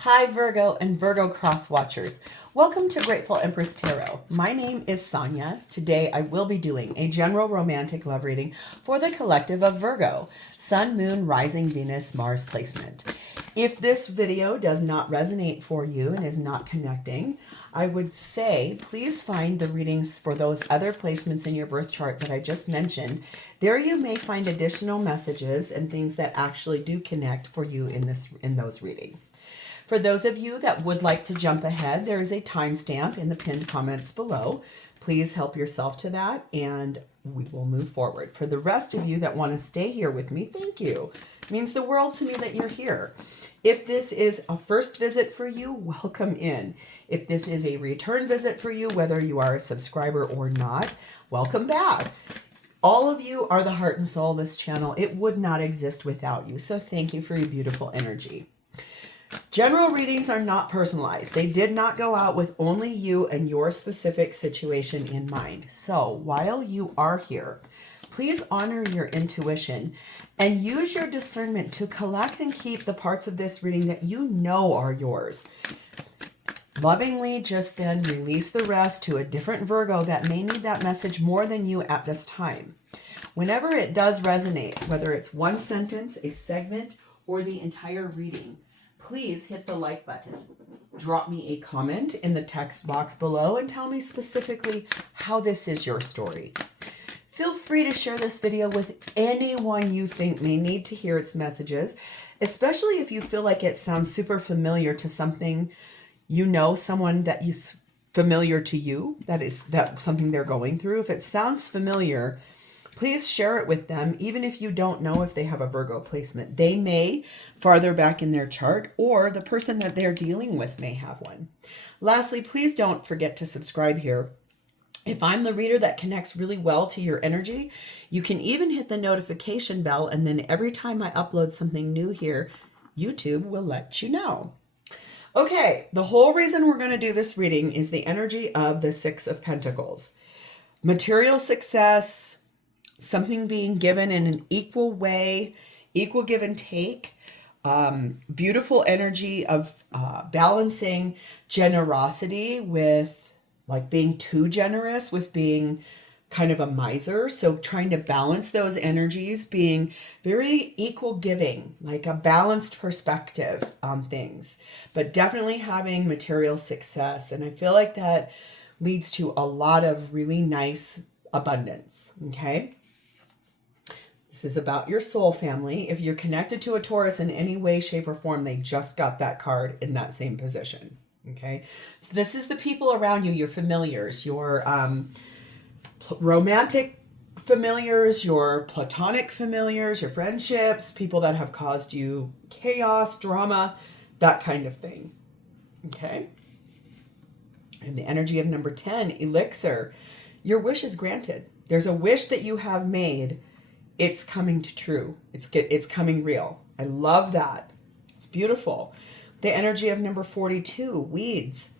Hi Virgo and Virgo cross watchers. Welcome to Grateful Empress Tarot. My name is Sonia. Today I will be doing a general romantic love reading for the collective of Virgo, Sun, Moon, Rising, Venus, Mars placement. If this video does not resonate for you and is not connecting, I would say please find the readings for those other placements in your birth chart that I just mentioned. There you may find additional messages and things that actually do connect for you in those readings. For those of you that would like to jump ahead, there is a timestamp in the pinned comments below. Please help yourself to that and we will move forward. For the rest of you that want to stay here with me, thank you. It means the world to me that you're here. If this is a first visit for you, welcome in. If this is a return visit for you, whether you are a subscriber or not, welcome back. All of you are the heart and soul of this channel. It would not exist without you. So thank you for your beautiful energy. General readings are not personalized. They did not go out with only you and your specific situation in mind. So while you are here, please honor your intuition and use your discernment to collect and keep the parts of this reading that you know are yours. Lovingly just then release the rest to a different Virgo that may need that message more than you at this time. Whenever it does resonate, whether it's one sentence, a segment, or the entire reading, please hit the like button. Drop me a comment in the text box below and tell me specifically how this is your story. Feel free to share this video with anyone you think may need to hear its messages, especially if you feel like it sounds super familiar to something you know, someone that is familiar to you, that something they're going through. If it sounds familiar, please share it with them, even if you don't know if they have a Virgo placement. They may farther back in their chart, or the person that they're dealing with may have one. Lastly, please don't forget to subscribe here. If I'm the reader that connects really well to your energy, you can even hit the notification bell, and then every time I upload something new here, YouTube will let you know. Okay, the whole reason we're going to do this reading is the energy of the Six of Pentacles. Material success, something being given in an equal way, equal give and take, beautiful energy of balancing generosity with like being too generous, with being kind of a miser. So trying to balance those energies, being very equal giving, like a balanced perspective on things, but definitely having material success. And I feel like that leads to a lot of really nice abundance. Okay. This is about your soul family. If you're connected to a Taurus in any way, shape, or form, they just got that card in that same position. Okay. So this is the people around you, your familiars, your romantic familiars, your platonic familiars, your friendships, people that have caused you chaos, drama, that kind of thing. Okay. And the energy of number 10, Elixir. Your wish is granted. There's a wish that you have made. It's coming to true. It's coming real. I love that. It's beautiful. The energy of number 42, weeds.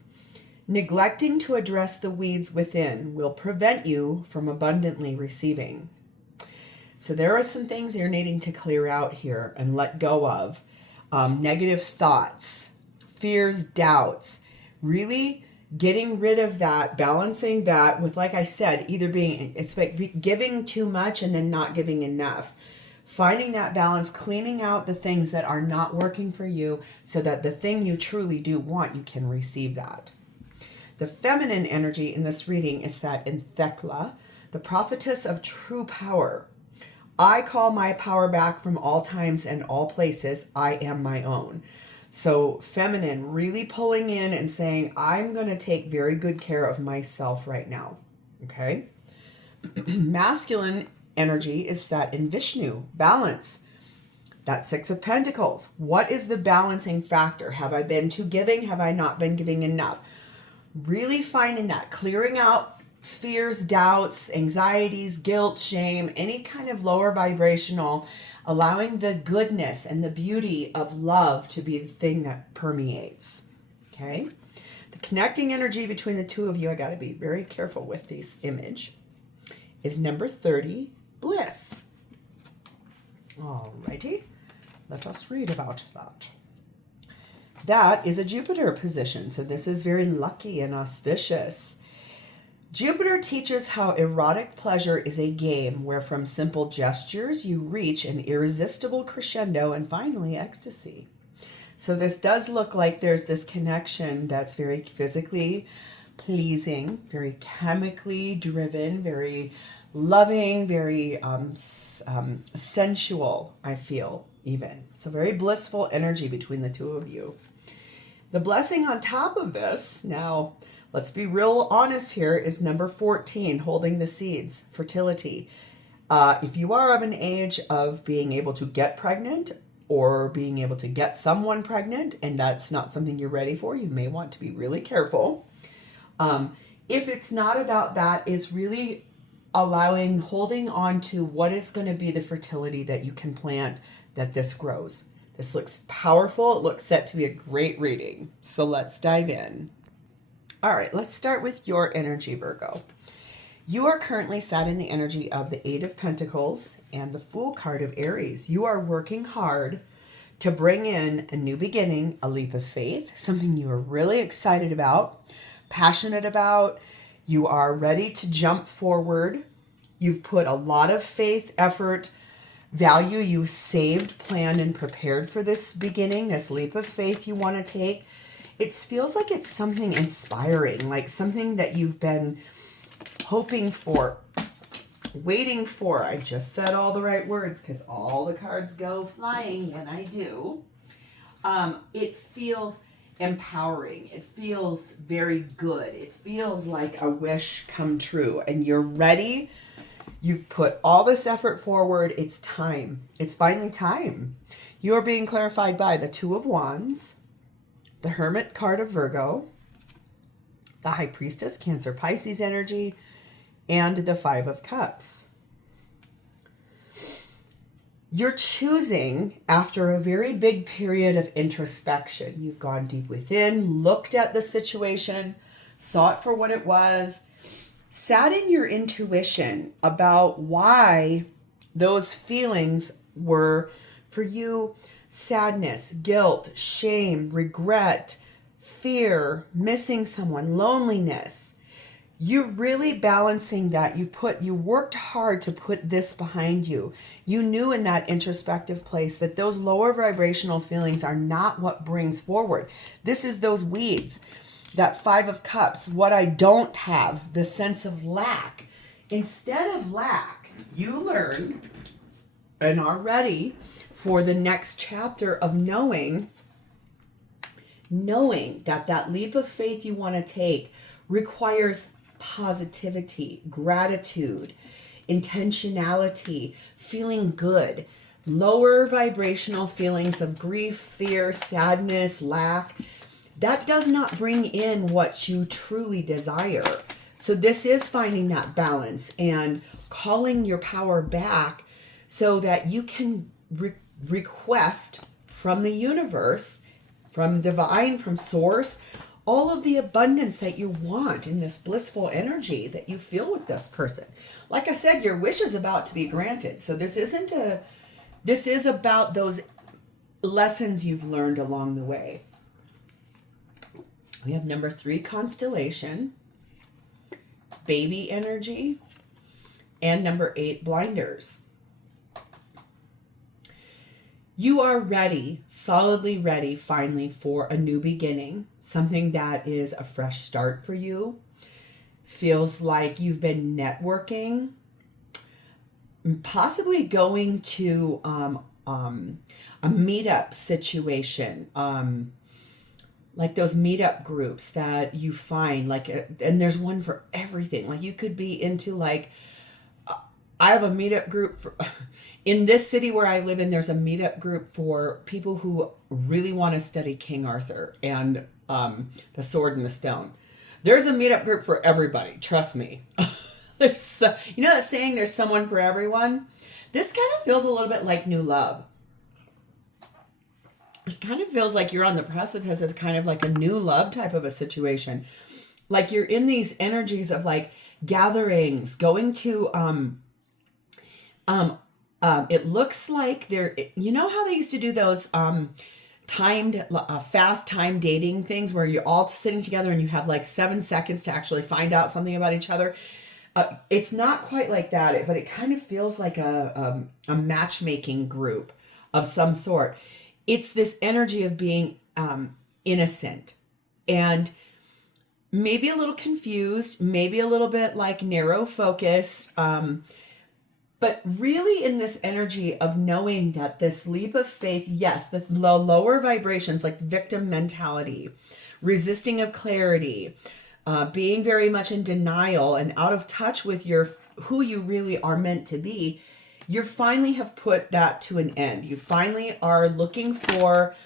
Neglecting to address the weeds within will prevent you from abundantly receiving. So there are some things you're needing to clear out here and let go of. Negative thoughts, fears, doubts, really getting rid of that, balancing that with, like I said, either it's like giving too much and then not giving enough. Finding that balance, cleaning out the things that are not working for you so that the thing you truly do want, you can receive that. The feminine energy in this reading is sat in Thekla, the prophetess of true power. I call my power back from all times and all places. I am my own. So feminine, really pulling in and saying, I'm going to take very good care of myself right now. Okay. Masculine energy is set in Vishnu, balance. That Six of Pentacles. What is the balancing factor? Have I been too giving? Have I not been giving enough? Really finding that, clearing out fears, doubts, anxieties, guilt, shame, any kind of lower vibrational, allowing the goodness and the beauty of love to be the thing that permeates. Okay. The connecting energy between the two of you, I got to be very careful with this image, is number 30, bliss. Alrighty. Let us read about that. that is a Jupiter position. So this is very lucky and auspicious. Jupiter teaches how erotic pleasure is a game where from simple gestures you reach an irresistible crescendo and finally ecstasy. So this does look like there's this connection that's very physically pleasing, very chemically driven, very loving, very sensual, I feel even. So very blissful energy between the two of you. The blessing on top of this, now let's be real honest here, is number 14, holding the seeds, fertility. If you are of an age of being able to get pregnant or being able to get someone pregnant, and that's not something you're ready for, you may want to be really careful. If it's not about that, it's really holding on to what is going to be the fertility that you can plant that this grows. This looks powerful. It looks set to be a great reading. So let's dive in. All right, let's start with your energy, Virgo. You are currently sat in the energy of the Eight of Pentacles and the Fool card of Aries. You are working hard to bring in a new beginning, a leap of faith, something you are really excited about, passionate about. You are ready to jump forward. You've put a lot of faith, effort, value. You've saved, planned, and prepared for this beginning, this leap of faith you want to take. It feels like it's something inspiring, like something that you've been hoping for, waiting for. I just said all the right words because all the cards go flying when I do. It feels empowering. It feels very good. It feels like a wish come true, and you're ready. You've put all this effort forward. It's time. It's finally time. You're being clarified by the Two of Wands, the Hermit card of Virgo, the High Priestess, Cancer, Pisces energy, and the Five of Cups. You're choosing after a very big period of introspection. You've gone deep within, looked at the situation, saw it for what it was, sat in your intuition about why those feelings were for you sadness, guilt, shame, regret, fear, missing someone, loneliness. You're really balancing that. You worked hard to put this behind you. You knew in that introspective place that those lower vibrational feelings are not what brings forward. This is those weeds, that Five of Cups, what I don't have, the sense of lack. Instead of lack, you learn and are ready for the next chapter of knowing that that leap of faith you want to take requires positivity, gratitude, intentionality, feeling good, lower vibrational feelings of grief, fear, sadness, lack. That does not bring in what you truly desire. So this is finding that balance and calling your power back so that you can request from the universe, from divine, from source, all of the abundance that you want in this blissful energy that you feel with this person. Like I said, your wish is about to be granted. So this is about those lessons you've learned along the way. We have number 3, constellation, baby energy, and number 8, blinders. You are ready, solidly ready, finally, for a new beginning, something that is a fresh start for you. Feels like you've been networking, possibly going to a meetup situation, like those meetup groups that you find, like, and there's one for everything. Like you could be into like, I have a meetup group for, in this city where I live in, there's a meetup group for people who really want to study King Arthur and the Sword and the Stone. There's a meetup group for everybody. Trust me. There's, you know that saying, there's someone for everyone? This kind of feels a little bit like new love. This kind of feels like you're on the precipice of kind of like a new love type of a situation. Like you're in these energies of like gatherings, going to, it looks like they're, you know how they used to do those fast time dating things where you're all sitting together and you have like 7 seconds to actually find out something about each other. It's not quite like that, but it kind of feels like a matchmaking group of some sort. It's this energy of being innocent and maybe a little confused, maybe a little bit like narrow focused, but really in this energy of knowing that this leap of faith, yes, the lower vibrations like victim mentality, resisting of clarity, being very much in denial and out of touch with who you really are meant to be, you finally have put that to an end. You finally are looking for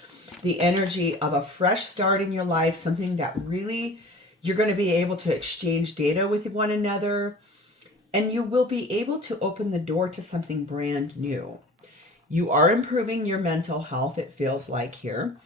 the energy of a fresh start in your life, something that really you're going to be able to exchange data with one another, and you will be able to open the door to something brand new. You are improving your mental health, it feels like here.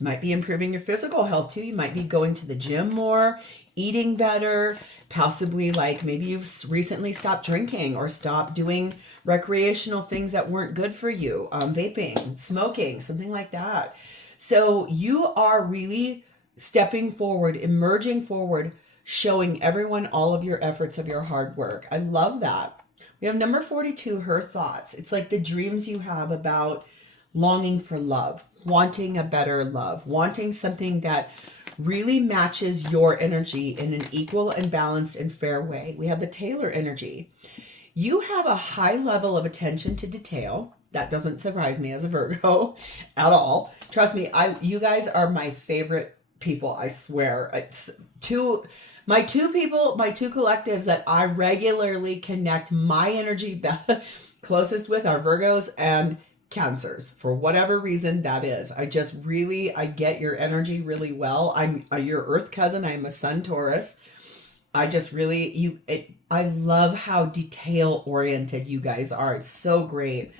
Might be improving your physical health too. You might be going to the gym more, eating better, possibly like maybe you've recently stopped drinking or stopped doing recreational things that weren't good for you, vaping, smoking, something like that. So you are really stepping forward, emerging forward, showing everyone all of your efforts of your hard work. I love that. We have number 42, her thoughts. It's like the dreams you have about longing for love, wanting a better love, wanting something that really matches your energy in an equal and balanced and fair way. We have the Taylor energy. You have a high level of attention to detail. That doesn't surprise me as a Virgo at all. Trust me, you guys are my favorite people, I swear. My two collectives that I regularly connect my energy closest with are Virgos and Cancers, for whatever reason that is. I get your energy really well. I'm your Earth cousin. I'm a Sun Taurus. I love how detail oriented you guys are. It's so great.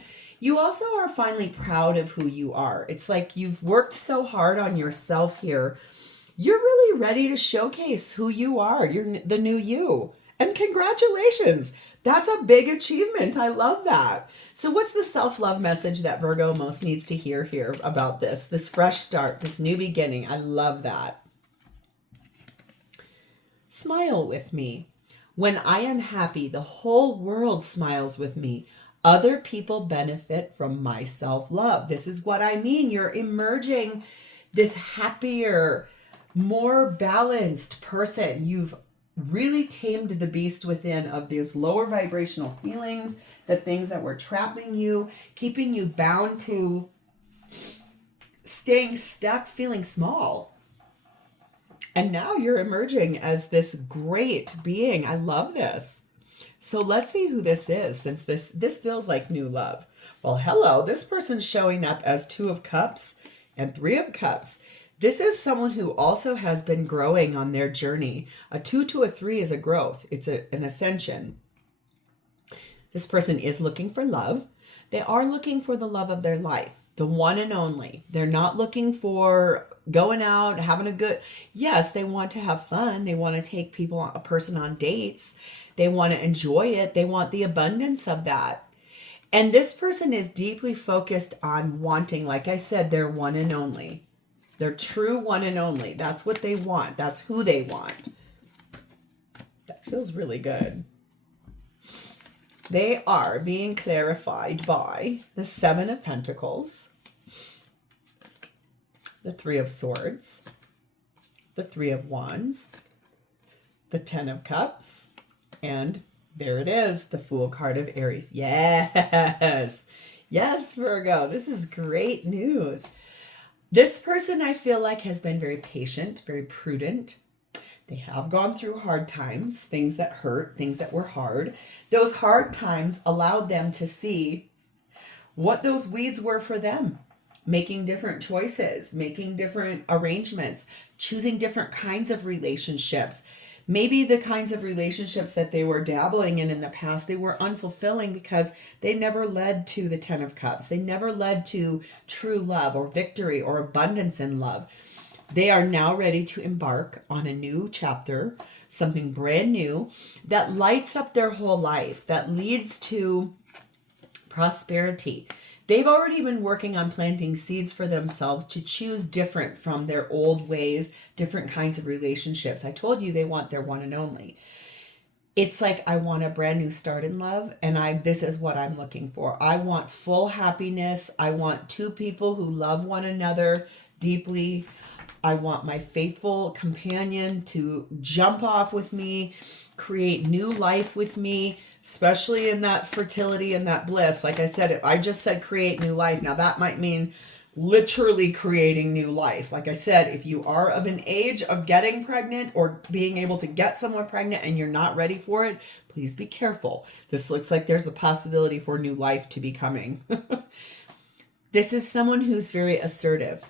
You also are finally proud of who you are. It's like you've worked so hard on yourself here. You're really ready to showcase who you are. You're the new you. And congratulations. That's a big achievement. I love that. So what's the self-love message that Virgo most needs to hear here about this fresh start, this new beginning? I love that. Smile with me. When I am happy, the whole world smiles with me. Other people benefit from my self-love. This is what I mean. You're emerging this happier, more balanced person. You've really tamed the beast within of these lower vibrational feelings, the things that were trapping you, keeping you bound to staying stuck, feeling small. And now you're emerging as this great being. I love this. So let's see who this is, since this feels like new love. Well, hello, this person's showing up as 2 of Cups and 3 of Cups. This is someone who also has been growing on their journey. A 2 to a 3 is a growth. It's an ascension. This person is looking for love. They are looking for the love of their life, the one and only. They're not looking for going out, having a good... Yes, they want to have fun. They want to take a person on dates. They want to enjoy it. They want the abundance of that. And this person is deeply focused on wanting, like I said, their one and only. Their true one and only. That's what they want. That's who they want. That feels really good. They are being clarified by the 7 of Pentacles, the 3 of Swords, the 3 of Wands, the 10 of Cups, and there it is, the Fool card of Aries. Yes. Yes, Virgo. This is great news. This person, I feel like, has been very patient, very prudent. They have gone through hard times, things that hurt, things that were hard. Those hard times allowed them to see what those weeds were for them, making different choices, making different arrangements, choosing different kinds of relationships. Maybe the kinds of relationships that they were dabbling in the past, they were unfulfilling because they never led to the 10 of Cups. They never led to true love or victory or abundance in love. They are now ready to embark on a new chapter, something brand new that lights up their whole life, that leads to prosperity, They've already been working on planting seeds for themselves to choose different from their old ways, different kinds of relationships. I told you they want their one and only. It's like, I want a brand new start in love, and this is what I'm looking for. I want full happiness. I want two people who love one another deeply. I want my faithful companion to jump off with me, create new life with me, especially in that fertility and that bliss. Like I said, I just said create new life. Now that might mean literally creating new life. Like I said, if you are of an age of getting pregnant or being able to get someone pregnant and you're not ready for it, please be careful. This looks like there's the possibility for new life to be coming. This is someone who's very assertive.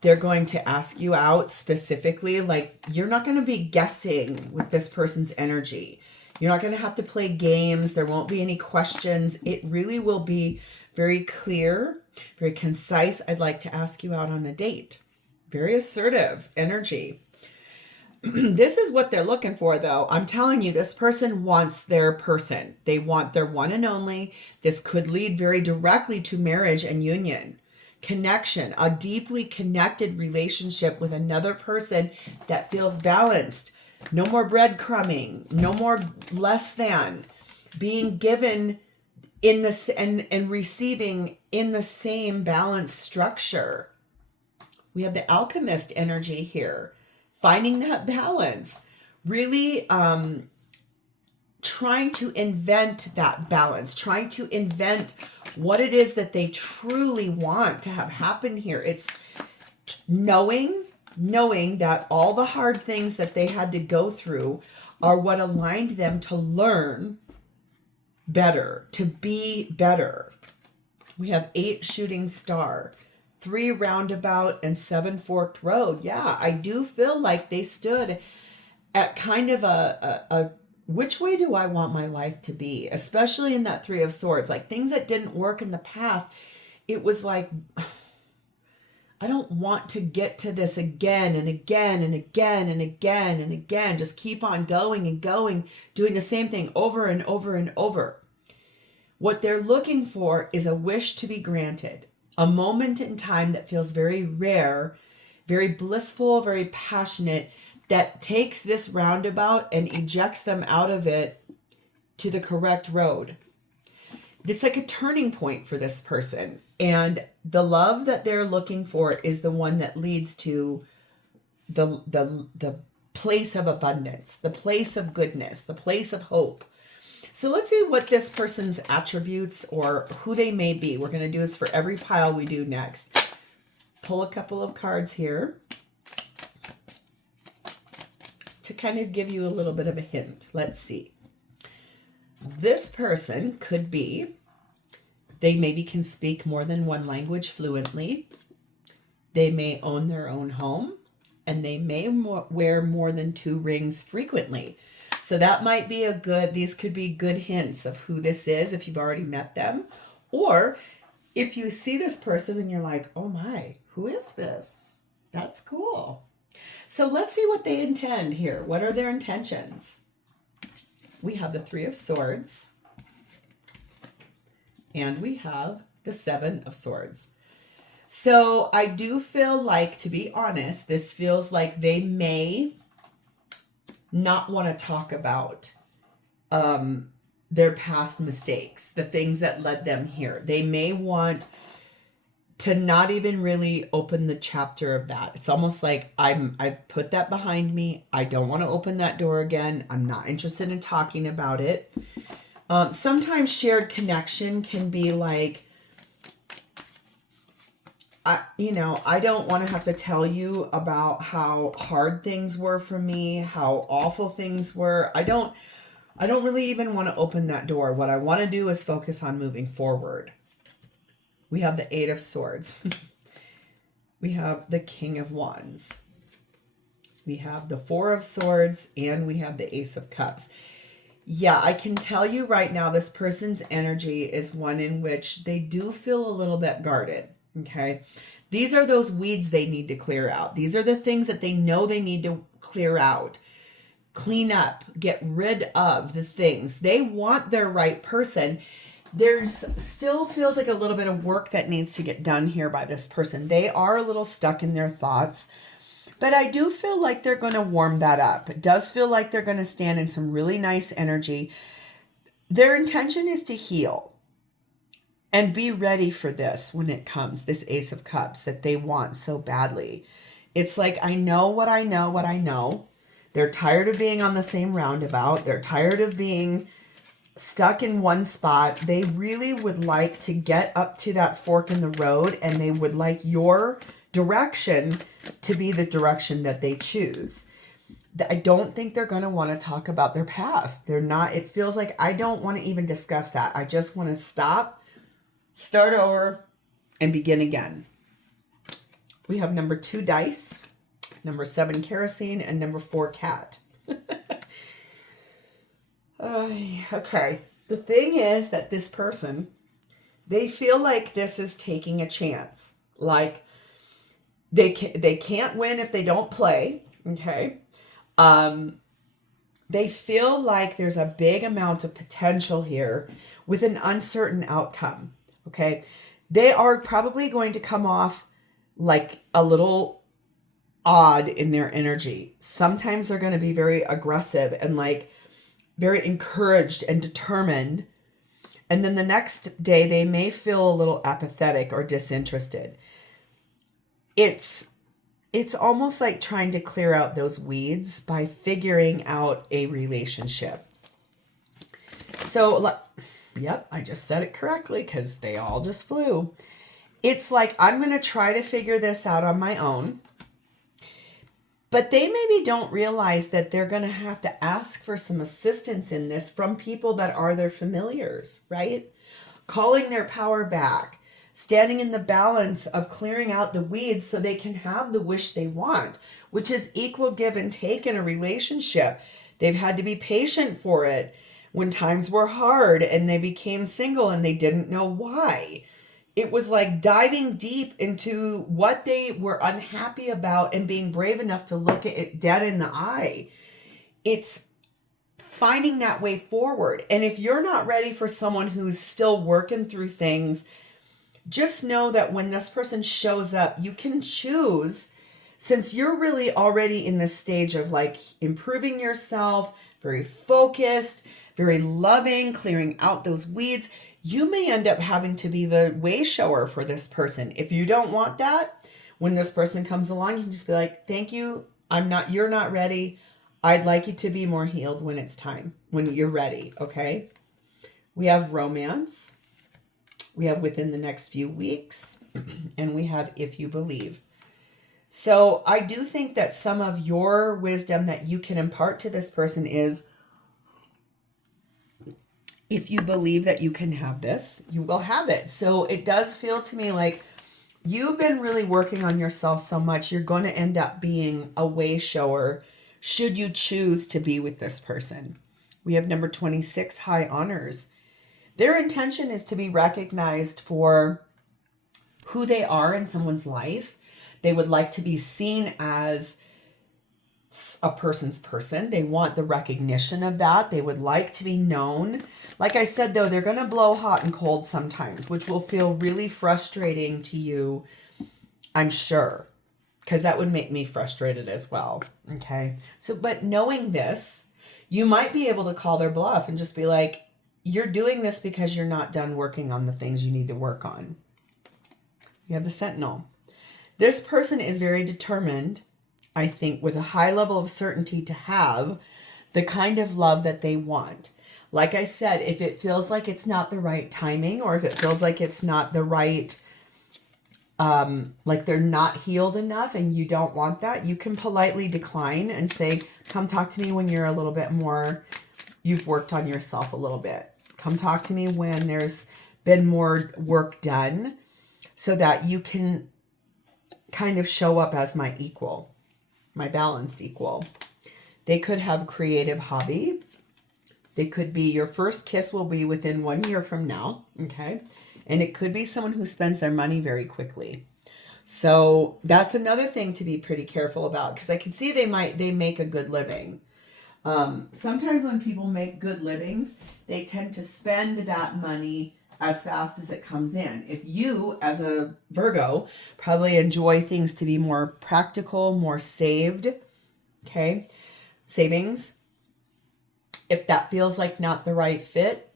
They're going to ask you out specifically. Like, you're not going to be guessing with this person's energy. You're not going to have to play games. There won't be any questions. It really will be very clear, very concise. I'd like to ask you out on a date. Very assertive energy. This is what they're looking for, though. I'm telling you, this person wants their person. They want their one and only. This could lead very directly to marriage and union. Connection, a deeply connected relationship with another person that feels balanced. No more breadcrumbing, no more less than, being given in this and receiving in the same balanced structure. We have the alchemist energy here, finding that balance, really trying to invent that balance, trying to invent what it is that they truly want to have happen here. It's knowing that all the hard things that they had to go through are what aligned them to learn better, to be better. We have 8 shooting star, 3 roundabout, and 7 forked road. Yeah, I do feel like they stood at kind of a which way do I want my life to be? Especially in that 3 of swords, like things that didn't work in the past. It was like, I don't want to get to this again and again and again and again and again. Just keep on going and going, doing the same thing over and over and over. What they're looking for is a wish to be granted, a moment in time that feels very rare, very blissful, very passionate, that takes this roundabout and ejects them out of it to the correct road. It's like a turning point for this person. And the love that they're looking for is the one that leads to the place of abundance, the place of goodness, the place of hope. So let's see what this person's attributes or who they may be. We're going to do this for every pile we do next. Pull a couple of cards here to kind of give you a little bit of a hint. Let's see. This person could be, they maybe can speak more than one language fluently. They may own their own home, and they may wear more than 2 rings frequently. So that might be these could be good hints of who this is if you've already met them. Or if you see this person and you're like, oh my, who is this? That's cool. So let's see what they intend here. What are their intentions? We have the 3 of swords. And we have the 7 of swords. So I do feel like, to be honest, this feels like they may not want to talk about their past mistakes, the things that led them here. They may want to not even really open the chapter of that. It's almost like I've put that behind me. I don't want to open that door again. I'm not interested in talking about it. Sometimes shared connection can be like, I don't want to have to tell you about how hard things were for me, how awful things were. I don't really even want to open that door. What I want to do is focus on moving forward. We have the 8 of swords. We have the King of Wands. We have the 4 of swords, and we have the Ace of Cups. Yeah, I can tell you right now, this person's energy is one in which they do feel a little bit guarded, okay? These are those weeds they need to clear out. These are the things that they know they need to clear out, clean up, get rid of the things. They want their right person. There's still feels like a little bit of work that needs to get done here by this person. They are a little stuck in their thoughts, but I do feel like they're going to warm that up. It does feel like they're going to stand in some really nice energy. Their intention is to heal and be ready for this when it comes, this Ace of Cups that they want so badly. It's like, I know what I know, what I know. They're tired of being on the same roundabout. They're tired of being stuck in one spot. They really would like to get up to that fork in the road, and they would like your direction to be the direction that they choose. I don't think they're going to want to talk about their past. They're not, it feels like I don't want to even discuss that. I just want to stop, start over, and begin again. We have number 2 dice, number 7 kerosene, and number 4 cat. Okay. The thing is that this person, they feel like this is taking a chance. Like they can't win if they don't play. Okay. They feel like there's a big amount of potential here with an uncertain outcome. Okay. They are probably going to come off like a little odd in their energy. Sometimes they're going to be very aggressive and like very encouraged and determined. And then the next day they may feel a little apathetic or disinterested. It's almost like trying to clear out those weeds by figuring out a relationship. So, yep, I just said it correctly because they all just flew. It's like, I'm going to try to figure this out on my own. But they maybe don't realize that they're going to have to ask for some assistance in this from people that are their familiars, right? Calling their power back, standing in the balance of clearing out the weeds so they can have the wish they want, which is equal give and take in a relationship. They've had to be patient for it when times were hard and they became single and they didn't know why. It was like diving deep into what they were unhappy about and being brave enough to look at it dead in the eye. It's finding that way forward. And if you're not ready for someone who's still working through things, just know that when this person shows up, you can choose, since you're really already in this stage of like improving yourself, very focused, very loving, clearing out those weeds. You may end up having to be the way shower for this person. If you don't want that, when this person comes along, you can just be like, thank you. You're not ready. I'd like you to be more healed when it's time, when you're ready. Okay. We have romance. We have within the next few weeks, and we have if you believe. So I do think that some of your wisdom that you can impart to this person is, if you believe that you can have this, you will have it. So it does feel to me like you've been really working on yourself so much, you're going to end up being a way shower should you choose to be with this person. We have number 26, high honors. Their intention is to be recognized for who they are in someone's life. They would like to be seen as a person's person. They want the recognition of that. They would like to be known. Like I said, though, they're going to blow hot and cold sometimes, which will feel really frustrating to you, I'm sure, because that would make me frustrated as well. Okay. So, but knowing this, you might be able to call their bluff and just be like, you're doing this because you're not done working on the things you need to work on. You have the Sentinel. This person is very determined, I think, with a high level of certainty to have the kind of love that they want. Like I said, if it feels like it's not the right timing, or if it feels like it's not the right, like they're not healed enough and you don't want that, you can politely decline and say, come talk to me when you're a little bit more, you've worked on yourself a little bit. Come talk to me when there's been more work done so that you can kind of show up as my equal, my balanced equal. They could have creative hobby. They could be, your first kiss will be within 1 year from now. Okay. And it could be someone who spends their money very quickly. So that's another thing to be pretty careful about, because I can see they make a good living. Sometimes when people make good livings, they tend to spend that money as fast as it comes in. If you, as a Virgo, probably enjoy things to be more practical, more saved, okay, savings. If that feels like not the right fit,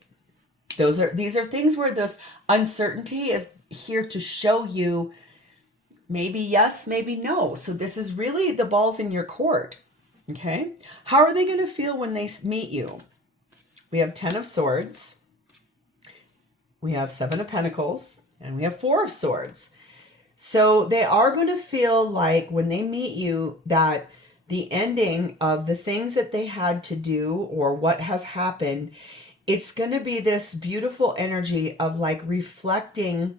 these are things where this uncertainty is here to show you maybe yes, maybe no. So this is really the ball's in your court. Okay. How are they going to feel when they meet you? We have 10 of Swords. We have 7 of Pentacles. And we have 4 of Swords. So they are going to feel like when they meet you that the ending of the things that they had to do or what has happened, it's going to be this beautiful energy of like reflecting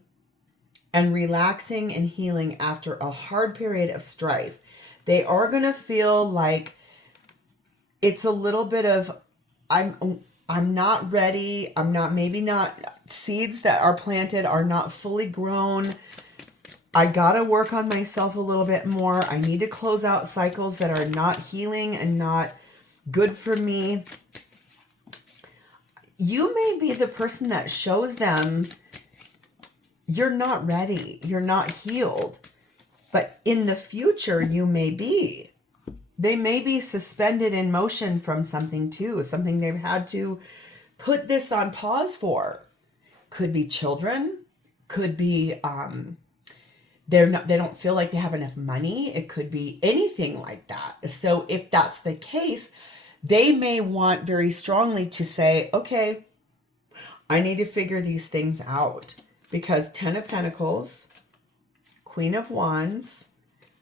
and relaxing and healing after a hard period of strife. They are going to feel like it's a little bit of, I'm not ready. I'm not, maybe not, seeds that are planted are not fully grown. I got to work on myself a little bit more. I need to close out cycles that are not healing and not good for me. You may be the person that shows them you're not ready. You're not healed. But in the future, you may be. They may be suspended in motion from something too, something they've had to put this on pause for. Could be children, could be they don't feel like they have enough money. It could be anything like that. So if that's the case, they may want very strongly to say, okay, I need to figure these things out, because 10 of Pentacles, Queen of Wands,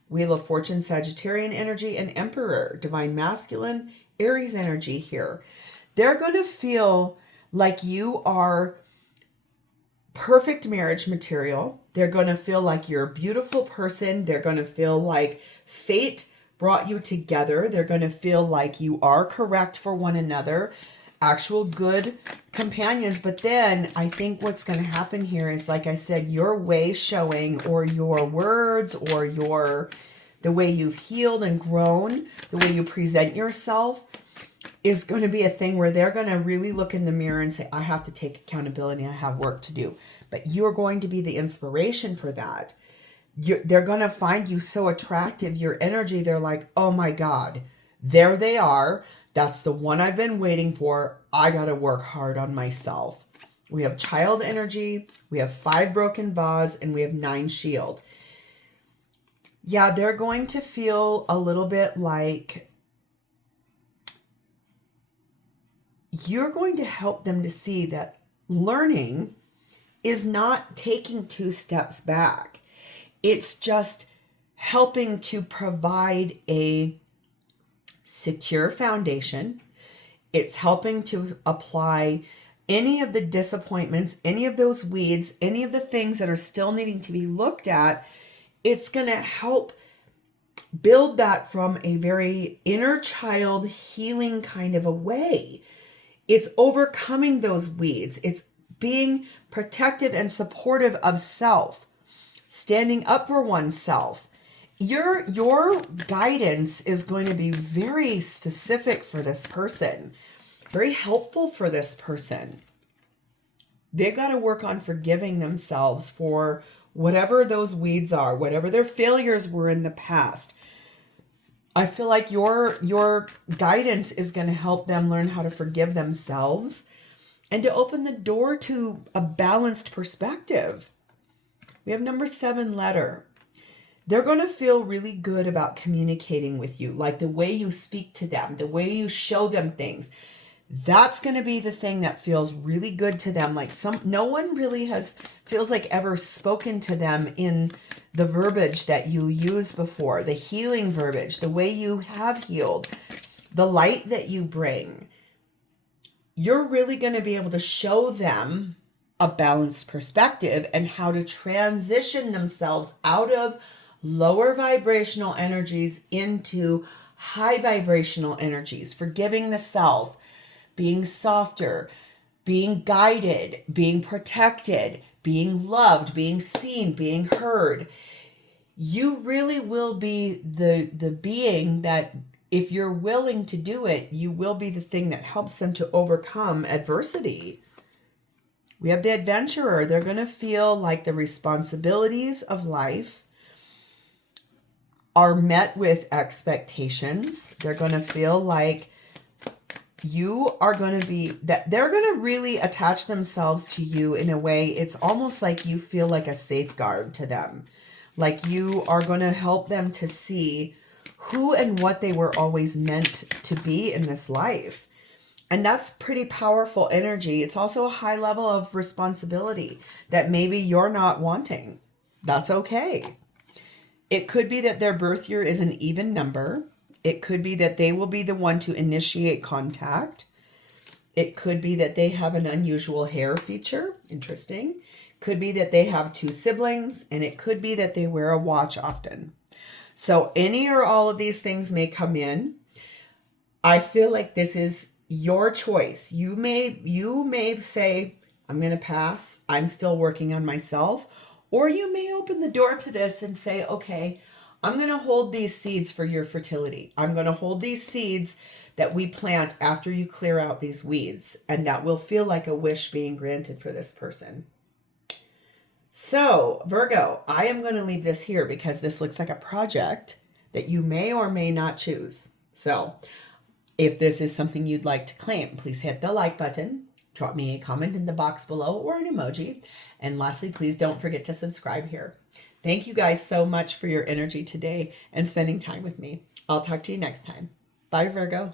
Wheel of Fortune, Sagittarian energy, and Emperor, Divine Masculine, Aries energy here. They're going to feel like you are perfect marriage material. They're going to feel like you're a beautiful person. They're going to feel like fate brought you together. They're going to feel like you are correct for one another, actual good companions. But then I think what's going to happen here is, like I said, your way showing, or your words, or the way you've healed and grown, the way you present yourself is going to be a thing where they're going to really look in the mirror and say, I have to take accountability. I have work to do. But you're going to be the inspiration for that. They're going to find you so attractive, your energy. They're like, oh my God, there they are. That's the one I've been waiting for. I got to work hard on myself. We have child energy. We have 5 broken vase, and we have 9 shield. Yeah, they're going to feel a little bit like you're going to help them to see that learning is not taking 2 steps back. It's just helping to provide a secure foundation. It's helping to apply any of the disappointments, any of those weeds, any of the things that are still needing to be looked at. It's going to help build that from a very inner child healing kind of a way. It's overcoming those weeds. It's being protective and supportive of self, standing up for oneself. Your guidance is going to be very specific for this person, very helpful for this person. They've got to work on forgiving themselves for whatever those weeds are, whatever their failures were in the past. I feel like your guidance is going to help them learn how to forgive themselves and to open the door to a balanced perspective. We have number 7, letter. They're going to feel really good about communicating with you, like the way you speak to them, the way you show them things. That's going to be the thing that feels really good to them. Like no one really feels like ever spoken to them in the verbiage that you used before, the healing verbiage, the way you have healed, the light that you bring. You're really going to be able to show them a balanced perspective and how to transition themselves out of lower vibrational energies into high vibrational energies, forgiving the self, being softer, being guided, being protected, being loved, being seen, being heard. You really will be the being that, if you're willing to do it, you will be the thing that helps them to overcome adversity. We have the adventurer. They're going to feel like the responsibilities of life are met with expectations. They're going to feel like you are going to be, that they're going to really attach themselves to you in a way. It's almost like you feel like a safeguard to them. Like you are going to help them to see who and what they were always meant to be in this life. And that's pretty powerful energy. It's also a high level of responsibility that maybe you're not wanting. That's okay. It could be that their birth year is an even number. It could be that they will be the one to initiate contact. It could be that they have an unusual hair feature. Interesting. Could be that they have 2 siblings, and it could be that they wear a watch often. So any or all of these things may come in. I feel like this is your choice. You may say, I'm going to pass. I'm still working on myself. Or you may open the door to this and say, okay, I'm going to hold these seeds for your fertility. I'm going to hold these seeds that we plant after you clear out these weeds. And that will feel like a wish being granted for this person. So, Virgo, I am going to leave this here because this looks like a project that you may or may not choose. So, if this is something you'd like to claim, please hit the like button, drop me a comment in the box below or an emoji. And lastly, please don't forget to subscribe here. Thank you guys so much for your energy today and spending time with me. I'll talk to you next time. Bye, Virgo.